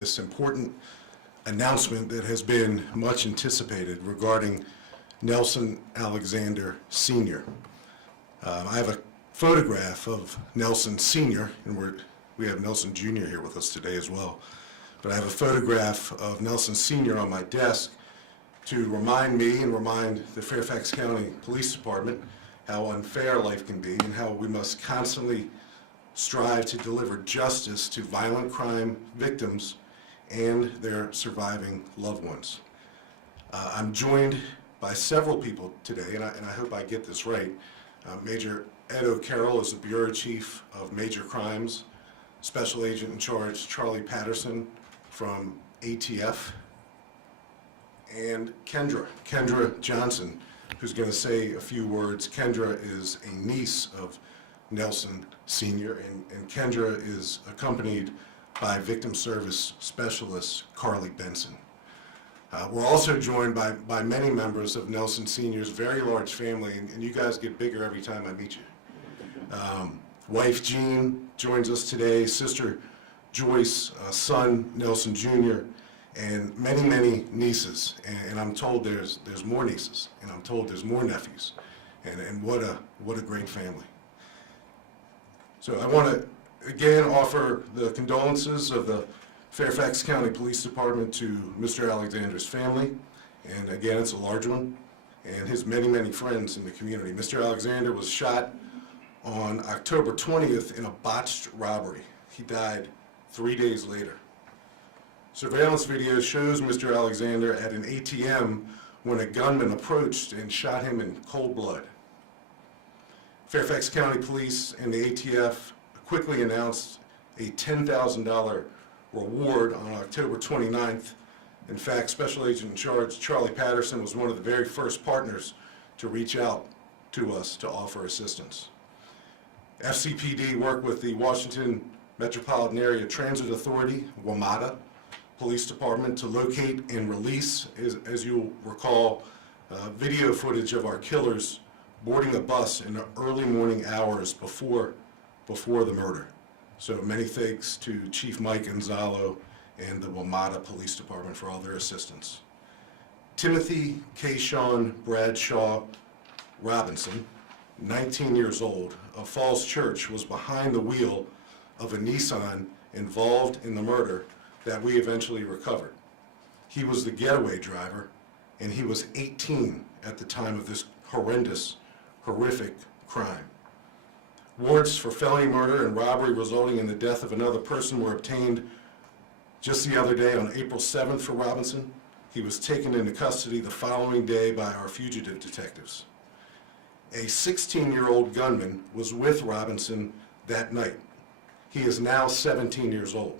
this important announcement that has been much anticipated regarding Nelson Alexander Sr. I have a photograph of Nelson Sr., and we have Nelson Jr. here with us today as well. But I have a photograph of Nelson Sr. on my desk to remind me and remind the Fairfax County Police Department how unfair life can be and how we must constantly strive to deliver justice to violent crime victims and their surviving loved ones. I'm joined by several people today, and I hope I get this right. Major Ed O'Carroll is the Bureau Chief of Major Crimes, Special Agent in Charge Charlie Patterson from ATF, and Kendra Johnson, who's going to say a few words. Kendra is a niece of Nelson Sr., and Kendra is accompanied by Victim Service Specialist Carly Benson. We're also joined by many members of Nelson Sr.'s very large family, and you guys get bigger every time I meet you. Wife Jean joins us today, sister Joyce, son Nelson Jr., and many nieces, and I'm told there's more nieces, and I'm told there's more nephews, and what a great family. So I want to again offer the condolences of the Fairfax County Police Department to Mr. Alexander's family, and again it's a large one, and his many friends in the community. Mr. Alexander was shot on October 20th in a botched robbery. He died 3 days later. Surveillance video shows Mr. Alexander at an ATM when a gunman approached and shot him in cold blood. Fairfax County Police and the ATF quickly announced a $10,000 reward on October 29th. In fact, Special Agent in Charge Charlie Patterson was one of the very first partners to reach out to us to offer assistance. FCPD worked with the Washington Metropolitan Area Transit Authority, WMATA, Police Department to locate and release, as you'll recall, video footage of our killers boarding a bus in the early morning hours before the murder. So many thanks to Chief Mike Gonzalo and the WMATA Police Department for all their assistance. Timothy Kayshawn Bradshaw Robinson, 19 years old, of Falls Church, was behind the wheel of a Nissan involved in the murder that we eventually recovered. He was the getaway driver, and he was 18 at the time of this horrific crime. Warrants for felony murder and robbery resulting in the death of another person were obtained just the other day on April 7th for Robinson. He was taken into custody the following day by our fugitive detectives. A 16-year-old gunman was with Robinson that night. He is now 17 years old,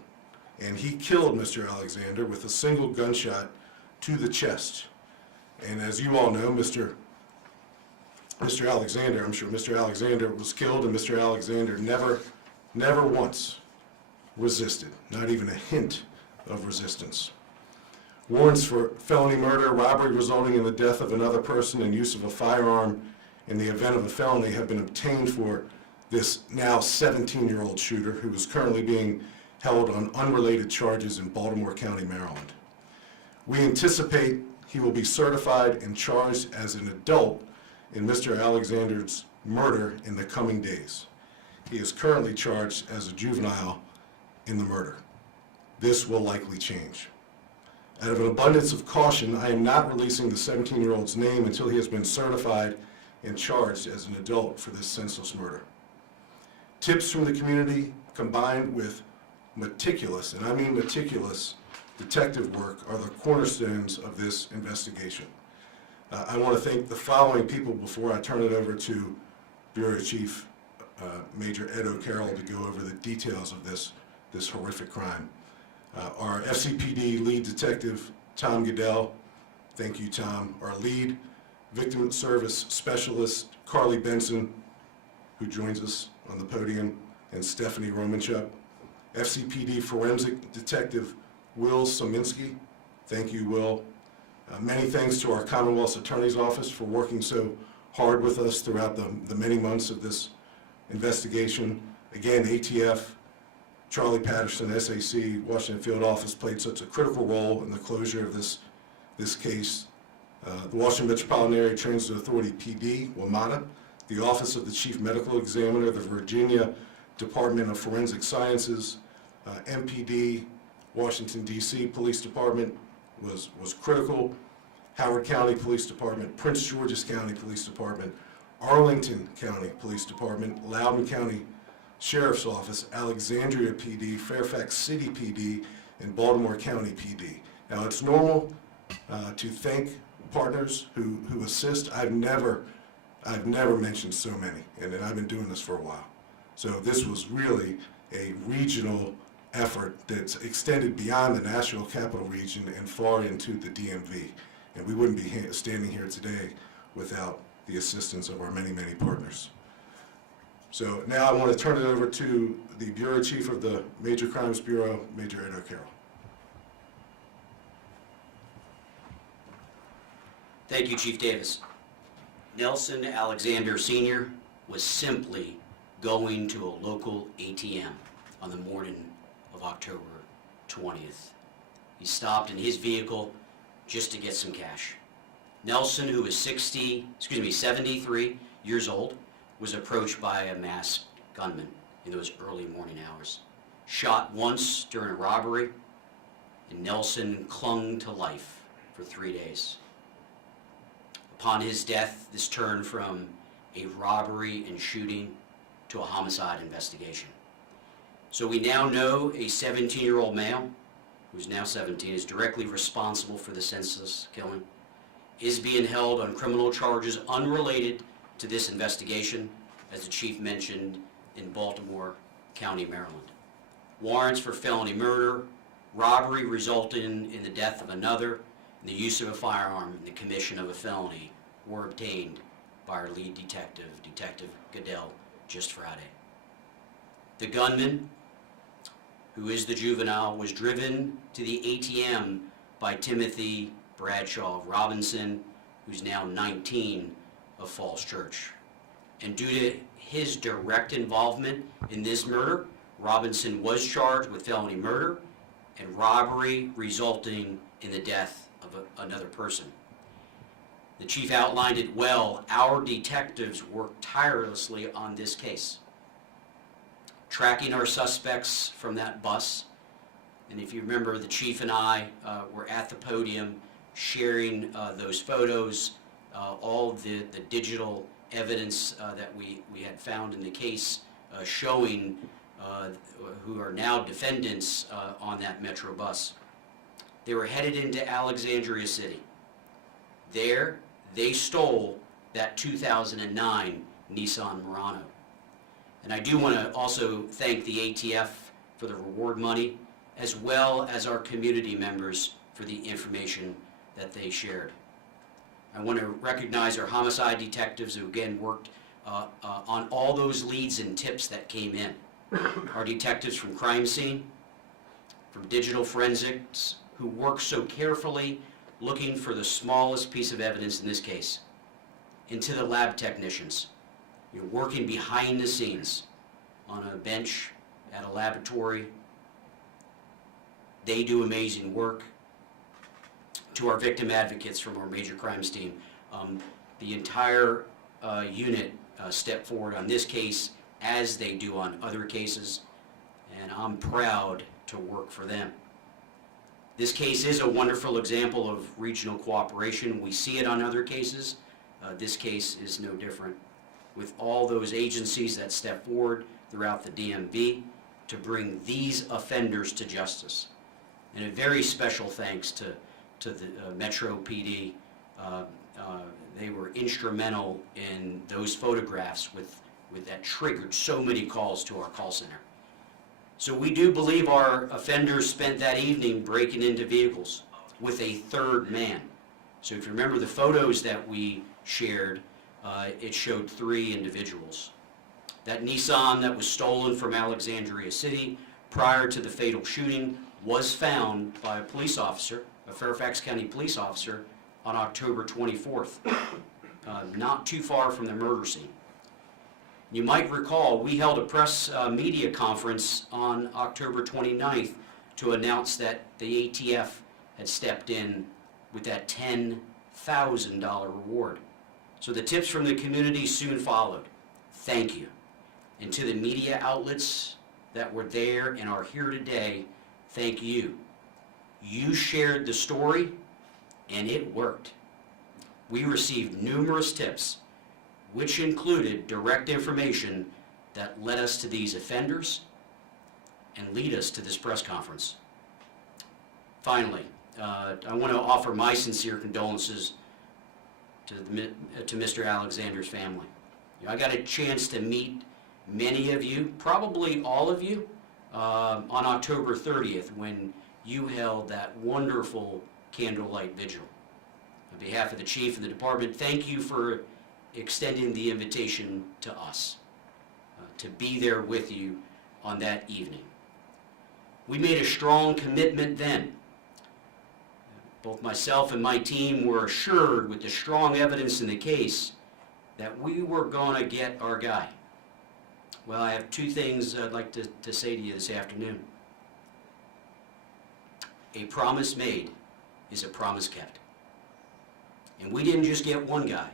and he killed Mr. Alexander with a single gunshot to the chest. And as you all know, Mr. Alexander, I'm sure Mr. Alexander was killed, and Mr. Alexander never once resisted, not even a hint of resistance. Warrants for felony murder, robbery resulting in the death of another person, and use of a firearm in the event of a felony have been obtained for this now 17-year-old shooter who is currently being held on unrelated charges in Baltimore County, Maryland. We anticipate he will be certified and charged as an adult in Mr. Alexander's murder in the coming days. He is currently charged as a juvenile in the murder. This will likely change. Out of an abundance of caution, I am not releasing the 17-year-old's name until he has been certified and charged as an adult for this senseless murder. Tips from the community combined with meticulous, and I mean meticulous, detective work are the cornerstones of this investigation. I want to thank the following people before I turn it over to Bureau Chief Major Ed O'Carroll to go over the details of this horrific crime. Our FCPD lead detective, Tom Goodell. Thank you, Tom. Our lead Victim Service Specialist, Carly Benson, who joins us on the podium, and Stephanie Romanchuk. FCPD Forensic Detective Will Sominski. Thank you, Will. Many thanks to our Commonwealth's Attorney's Office for working so hard with us throughout the many months of this investigation. Again, ATF, Charlie Patterson, SAC, Washington Field Office, played such a critical role in the closure of this case. The Washington Metropolitan Area Transit Authority PD, WMATA, the Office of the Chief Medical Examiner, the Virginia Department of Forensic Sciences, MPD, Washington, D.C. Police Department was critical. Howard County Police Department, Prince George's County Police Department, Arlington County Police Department, Loudoun County Sheriff's Office, Alexandria PD, Fairfax City PD, and Baltimore County PD. Now, it's normal to thank partners who assist. I've never mentioned so many, and I've been doing this for a while. So this was really a regional effort that's extended beyond the National Capital Region and far into the DMV. And we wouldn't be standing here today without the assistance of our many, many partners. So now I want to turn it over to the Bureau Chief of the Major Crimes Bureau, Major Ed O'Carroll. Thank you, Chief Davis. Nelson Alexander Sr. was simply going to a local ATM on the morning of October 20th. He stopped in his vehicle just to get some cash. Nelson, who was 73 years old, was approached by a masked gunman in those early morning hours. Shot once during a robbery, and Nelson clung to life for 3 days. Upon his death, this turned from a robbery and shooting to a homicide investigation. So we now know a 17-year-old male, who's now 17, is directly responsible for the senseless killing, is being held on criminal charges unrelated to this investigation, as the chief mentioned, in Baltimore County, Maryland. Warrants for felony murder, robbery resulting in the death of another, and the use of a firearm in the commission of a felony were obtained by our lead detective, Detective Goodell, just Friday. The gunman, who is the juvenile, was driven to the ATM by Timothy Bradshaw Robinson, who's now 19, of Falls Church. And due to his direct involvement in this murder, Robinson was charged with felony murder and robbery resulting in the death of another person. The chief outlined it well. Our detectives worked tirelessly on this case, tracking our suspects from that bus. And if you remember, the chief and I were at the podium sharing those photos, all the digital evidence that we had found in the case showing who are now defendants on that Metro bus. They were headed into Alexandria City. There, they stole that 2009 Nissan Murano. And I do want to also thank the ATF for the reward money, as well as our community members for the information that they shared. I want to recognize our homicide detectives who again worked on all those leads and tips that came in. Our detectives from crime scene, from digital forensics, who worked so carefully looking for the smallest piece of evidence in this case, into the lab technicians. You're working behind the scenes on a bench at a laboratory. They do amazing work. To our victim advocates from our major crimes team, the entire unit stepped forward on this case as they do on other cases, and I'm proud to work for them. This case is a wonderful example of regional cooperation. We see it on other cases. This case is no different, with all those agencies that step forward throughout the DMV to bring these offenders to justice. And a very special thanks to the Metro PD. They were instrumental in those photographs with that triggered so many calls to our call center. So we do believe our offenders spent that evening breaking into vehicles with a third man. So if you remember the photos that we shared, it showed 3 individuals. That Nissan that was stolen from Alexandria City prior to the fatal shooting was found by a police officer, a Fairfax County police officer, on October 24th, not too far from the murder scene. You might recall we held a press media conference on October 29th to announce that the ATF had stepped in with that $10,000 reward. So the tips from the community soon followed. Thank you. And to the media outlets that were there and are here today, thank you. You shared the story, and it worked. We received numerous tips, which included direct information that led us to these offenders and lead us to this press conference. Finally, I want to offer my sincere condolences to Mr. Alexander's family. You know, I got a chance to meet many of you, probably all of you, on October 30th when you held that wonderful candlelight vigil. On behalf of the chief and the department, thank you for extending the invitation to us to be there with you on that evening. We made a strong commitment then. Both myself and my team were assured with the strong evidence in the case that we were going to get our guy. Well, I have two things I'd like to say to you this afternoon. A promise made is a promise kept. And we didn't just get one guy.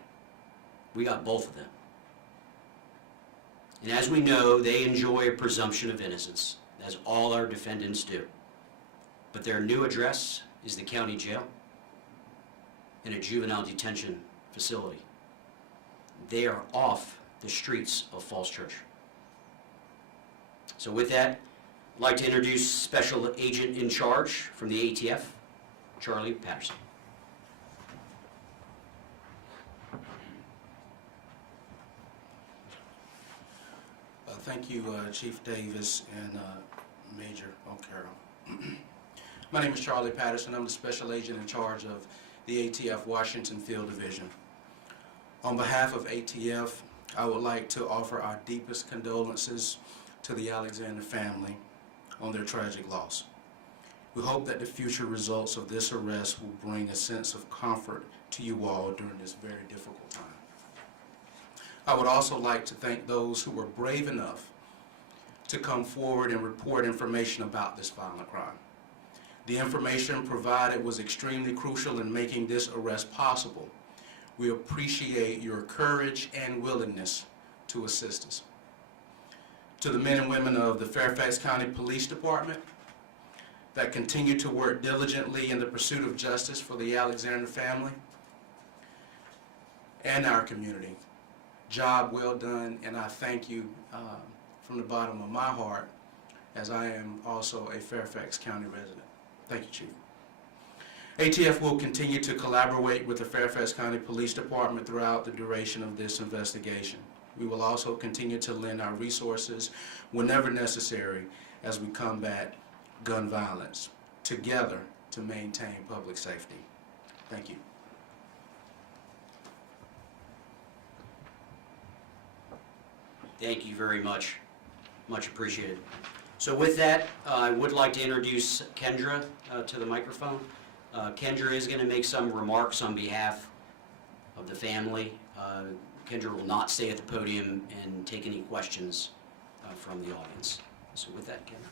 We got both of them. And as we know, they enjoy a presumption of innocence, as all our defendants do. But their new address is the county jail and a juvenile detention facility. They are off the streets of Falls Church. So with that, I'd like to introduce Special Agent in Charge from the ATF, Charlie Patterson. Thank you, Chief Davis and Major O'Carroll. My name is Charlie Patterson. I'm the Special Agent in charge of the ATF Washington Field Division. On behalf of ATF, I would like to offer our deepest condolences to the Alexander family on their tragic loss. We hope that the future results of this arrest will bring a sense of comfort to you all during this very difficult time. I would also like to thank those who were brave enough to come forward and report information about this violent crime. The information provided was extremely crucial in making this arrest possible. We appreciate your courage and willingness to assist us. To the men and women of the Fairfax County Police Department that continue to work diligently in the pursuit of justice for the Alexander family and our community, job well done, and I thank you from the bottom of my heart, as I am also a Fairfax County resident. Thank you, Chief. ATF will continue to collaborate with the Fairfax County Police Department throughout the duration of this investigation. We will also continue to lend our resources whenever necessary as we combat gun violence, together to maintain public safety. Thank you. Thank you very much. Much appreciated. So with that, I would like to introduce Kendra to the microphone. Kendra is going to make some remarks on behalf of the family. Kendra will not stay at the podium and take any questions from the audience. So with that, Kendra.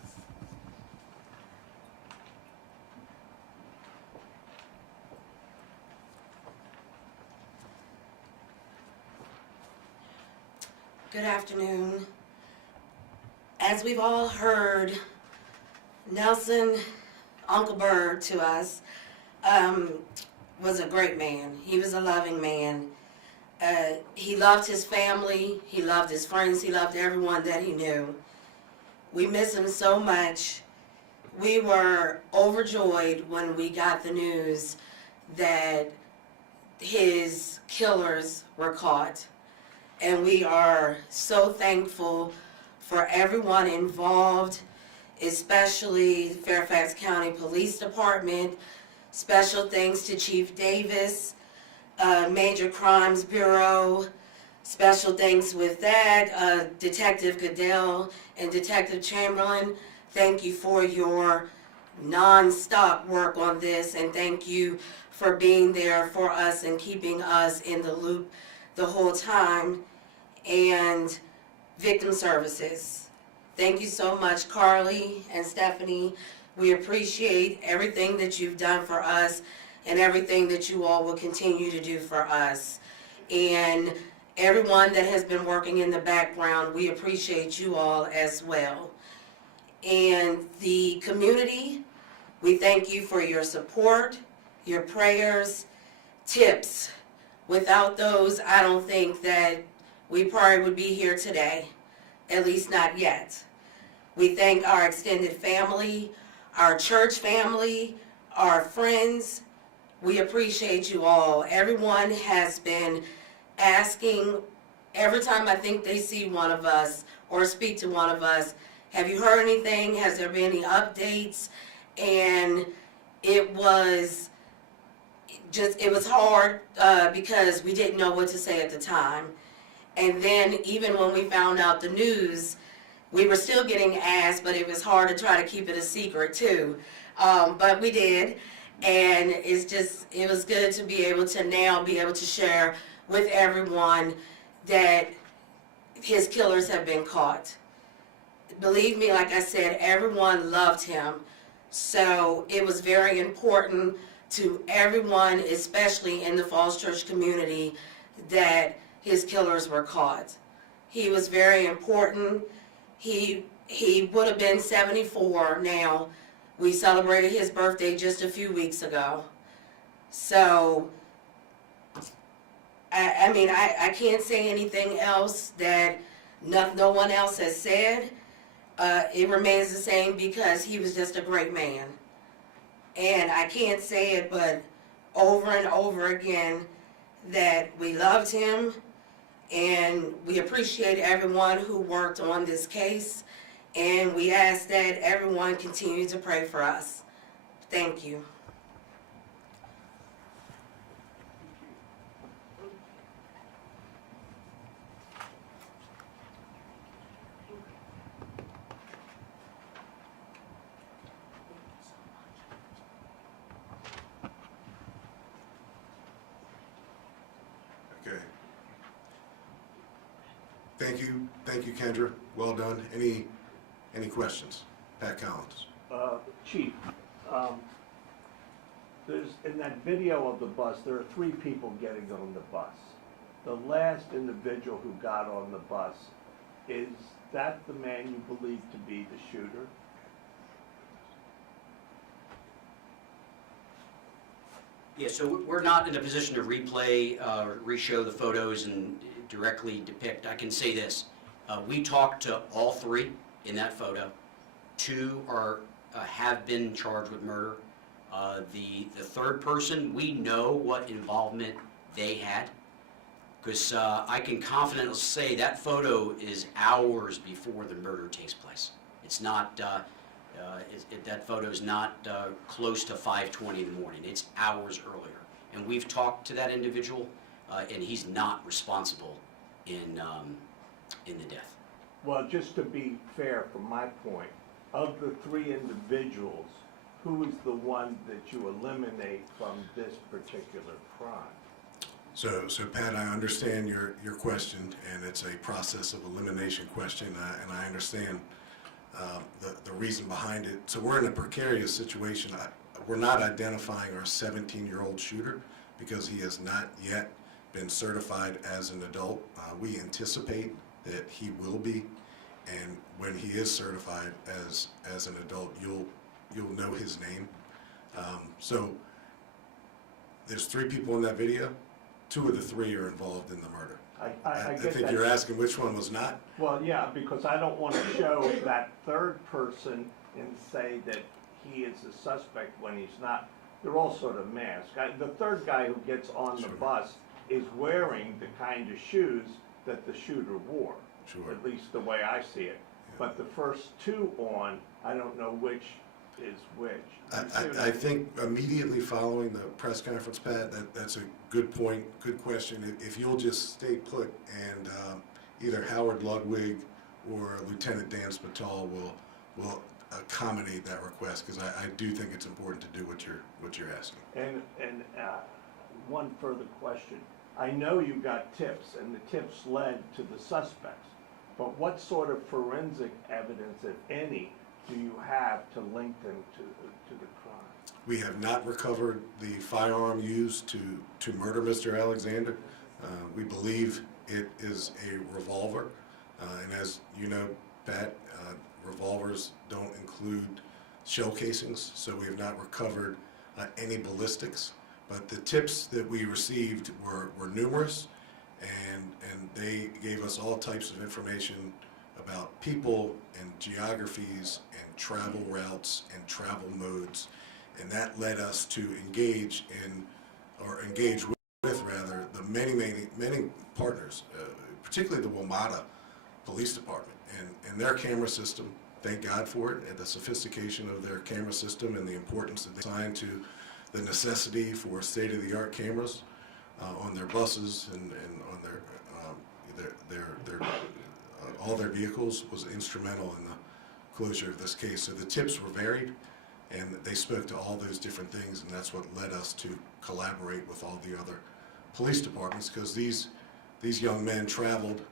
Good afternoon. As we've all heard, Nelson, Uncle Bird to us, was a great man. He was a loving man. He loved his family, he loved his friends, he loved everyone that he knew. We miss him so much. We were overjoyed when we got the news that his killers were caught. And we are so thankful for everyone involved, especially Fairfax County Police Department. Special thanks to Chief Davis, Major Crimes Bureau. Special thanks with that, Detective Goodell and Detective Chamberlain. Thank you for your non-stop work on this, and thank you for being there for us and keeping us in the loop the whole time. And Victim Services. Thank you so much, Carly and Stephanie. We appreciate everything that you've done for us and everything that you all will continue to do for us. And everyone that has been working in the background, we appreciate you all as well. And the community, we thank you for your support, your prayers, tips. Without those, I don't think that we probably would be here today, at least not yet. We thank our extended family, our church family, our friends. We appreciate you all. Everyone has been asking, every time I think they see one of us or speak to one of us, have you heard anything? Has there been any updates? And it was hard because we didn't know what to say at the time. And then even when we found out the news, we were still getting asked, but it was hard to try to keep it a secret too. But we did. And it was good to be able to now be able to share with everyone that his killers have been caught. Believe me, like I said, everyone loved him. So it was very important to everyone, especially in the Falls Church community, that his killers were caught. He was very important. He would have been 74 now. We celebrated his birthday just a few weeks ago. So, I can't say anything else that no one else has said. It remains the same because he was just a great man. And I can't say it but over and over again that we loved him and we appreciate everyone who worked on this case, and we ask that everyone continue to pray for us. Thank you. Okay. Thank you, Kendra. Well done. Any questions? Pat Collins. Chief, there's, in that video of the bus, there are 3 people getting on the bus. The last individual who got on the bus, is that the man you believe to be the shooter? Yeah, so we're not in a position to replay, re-show the photos and directly depict. I can say this, we talked to all 3 in that photo. 2 have been charged with murder. The third person, we know what involvement they had, because I can confidently say that photo is hours before the murder takes place. It's not, that photo is not close to 5:20 in the morning. It's hours earlier. And we've talked to that individual, and he's not responsible in the death. Well, just to be fair from my point, of the 3 individuals, who is the one that you eliminate from this particular crime? So Pat, I understand your question, and it's a process of elimination question, and I understand the reason behind it. So we're in a precarious situation. We're not identifying our 17-year-old shooter because he has not yet been certified as an adult. We anticipate that he will be, and when he is certified as an adult, you'll know his name. So there's 3 people in that video. 2 of the 3 are involved in the murder. I get think that. you're asking which one was not. Well, yeah, because I don't want to show that third person and say that he is the suspect when he's not. They're all sort of masked. The third guy who gets on the Sure. bus is wearing the kind of shoes that the shooter wore, Sure. at least the way I see it. But the first 2 on, I don't know which is which. I think immediately following the press conference, Pat, that's a good point, good question. If you'll just stay put, and either Howard Ludwig or Lieutenant Dan Spital will accommodate that request, because I do think it's important to do what you're asking. And one further question. I know you got tips, and the tips led to the suspects, but what sort of forensic evidence, if any, do you have to link them to the crime? We have not recovered the firearm used to murder Mr. Alexander. We believe it is a revolver, and as you know, Pat, revolvers don't include shell casings, so we have not recovered any ballistics. But the tips that we received were numerous, and they gave us all types of information about people and geographies and travel routes and travel modes, and that led us to engage with the many partners, particularly the WMATA Police Department and their camera system. Thank God for it, and the sophistication of their camera system and the importance that they assign to the necessity for state-of-the-art cameras on their buses and on all their vehicles was instrumental in the closure of this case. So the tips were varied, and they spoke to all those different things, and that's what led us to collaborate with all the other police departments, because these young men traveled,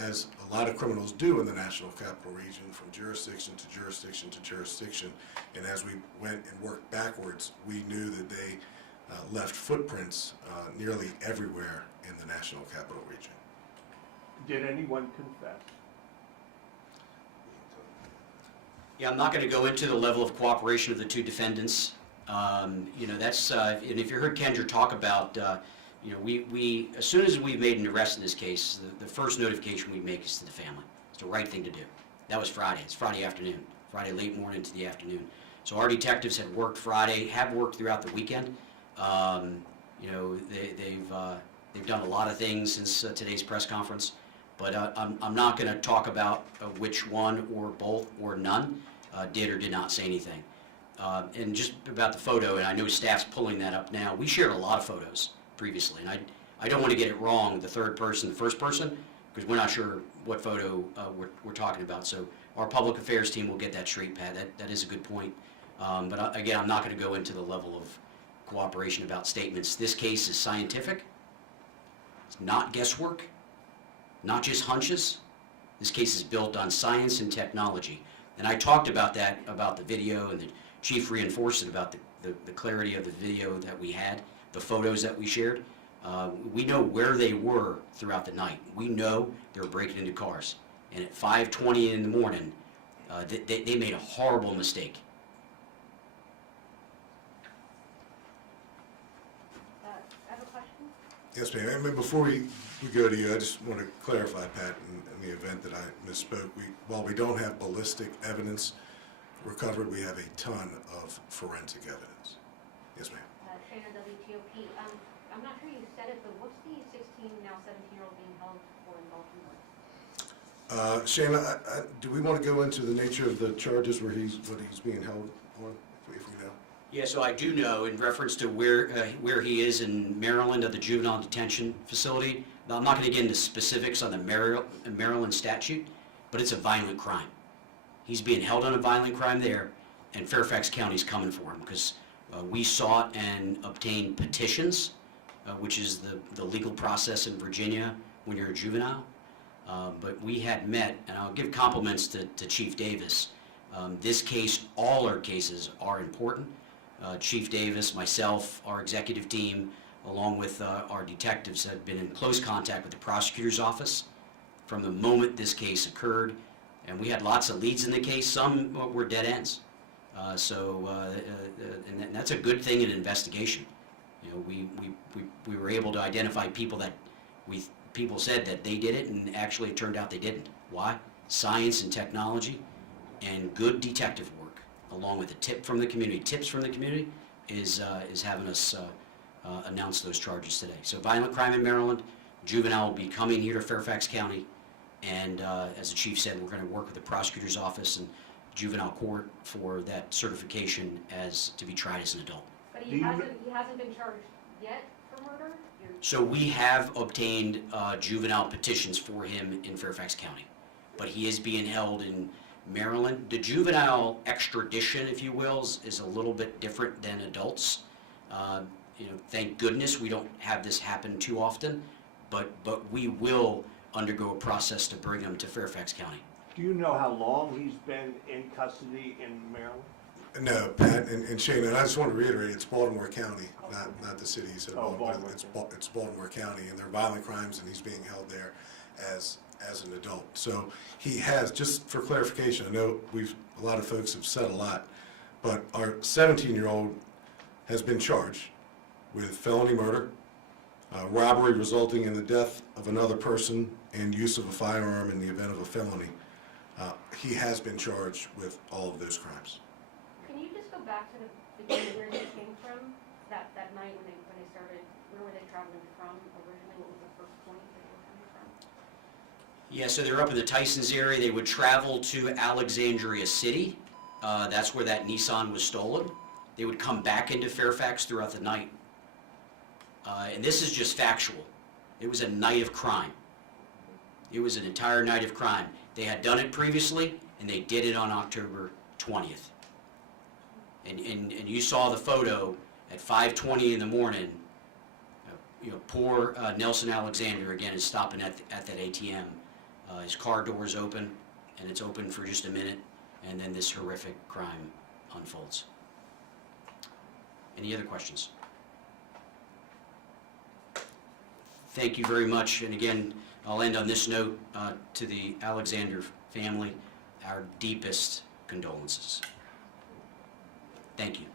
as a lot of criminals do in the National Capital Region, from jurisdiction to jurisdiction to jurisdiction. And as we went and worked backwards, we knew that they left footprints nearly everywhere in the National Capital Region. Did anyone confess? Yeah, I'm not going to go into the level of cooperation of the two defendants. That's, and if you heard Kendra talk about, we as soon as we've made an arrest in this case, the first notification we make is to the family. It's the right thing to do. That was Friday. It's Friday afternoon, Friday late morning to the afternoon. So our detectives had worked Friday, have worked throughout the weekend. They've done a lot of things since today's press conference, but I'm not going to talk about which one or both or none did or did not say anything. And just about the photo, and I know staff's pulling that up now, we shared a lot of photos previously, and I don't want to get it wrong, the third person, the first person, because we're not sure what photo we're talking about. So our public affairs team will get that straight, Pat. That is a good point. But again, I'm not going to go into the level of cooperation about statements. This case is scientific. It's not guesswork, not just hunches. This case is built on science and technology. And I talked about that, about the video, and the chief reinforced it about the clarity of the video that we had, the photos that we shared. We know where they were throughout the night. We know they were breaking into cars. And at 5:20 in the morning, they made a horrible mistake. I have a question. Yes, ma'am. I mean, before we go to you, I just want to clarify, Pat, in the event that I misspoke. While we don't have ballistic evidence recovered, we have a ton of forensic evidence. Yes, ma'am. Shana, WTOP. I'm not sure you said it, but what's the 16, now 17-year-old being held for in Baltimore? Shana, do we want to go into the nature of the charges what he's being held on, if we know? Yeah, so I do know, in reference to where he is in Maryland at the juvenile detention facility. Now, I'm not going to get into specifics on the Maryland statute, but it's a violent crime. He's being held on a violent crime there, and Fairfax County's coming for him because we sought and obtained petitions, which is the legal process in Virginia when you're a juvenile. But we had met, and I'll give compliments to Chief Davis. This case, all our cases are important. Chief Davis, myself, our executive team, along with our detectives, have been in close contact with the prosecutor's office from the moment this case occurred. And we had lots of leads in the case. Some were dead ends. And that's a good thing in an investigation. You know, we were able to identify people that people said that they did it, and actually it turned out they didn't. Why? Science and technology and good detective work, along with a tip from the community. Tips from the community is having us announce those charges today. So violent crime in Maryland, juvenile will be coming here to Fairfax County, and as the chief said, we're going to work with the prosecutor's office and juvenile court for that certification as to be tried as an adult. But he hasn't been charged yet for murder? So we have obtained juvenile petitions for him in Fairfax County, but he is being held in Maryland. The juvenile extradition, if you will, is a little bit different than adults. Thank goodness we don't have this happen too often, but we will undergo a process to bring him to Fairfax County. Do you know how long he's been in custody in Maryland? No, Pat and Shane, and I just want to reiterate, it's Baltimore County, not the city. He said Oh, Baltimore. Baltimore. It's Baltimore County, and they're violent crimes, and he's being held there as an adult. So he has, just for clarification, I know a lot of folks have said a lot, but our 17-year-old has been charged with felony murder, robbery resulting in the death of another person, and use of a firearm in the event of a felony. He has been charged with all of those crimes. Can you just go back to the beginning where they came from, that night when they started, where were they traveling from originally? What was the first point that they were coming from? Yeah, so they're up in the Tysons area. They would travel to Alexandria City. That's where that Nissan was stolen. They would come back into Fairfax throughout the night. And this is just factual. It was a night of crime. It was an entire night of crime. They had done it previously, and they did it on October 20th. And you saw the photo at 5:20 in the morning. Poor Nelson Alexander, again, is stopping at that ATM. His car door is open, and it's open for just a minute, and then this horrific crime unfolds. Any other questions? Thank you very much, and again, I'll end on this note, to the Alexander family, our deepest condolences. Thank you.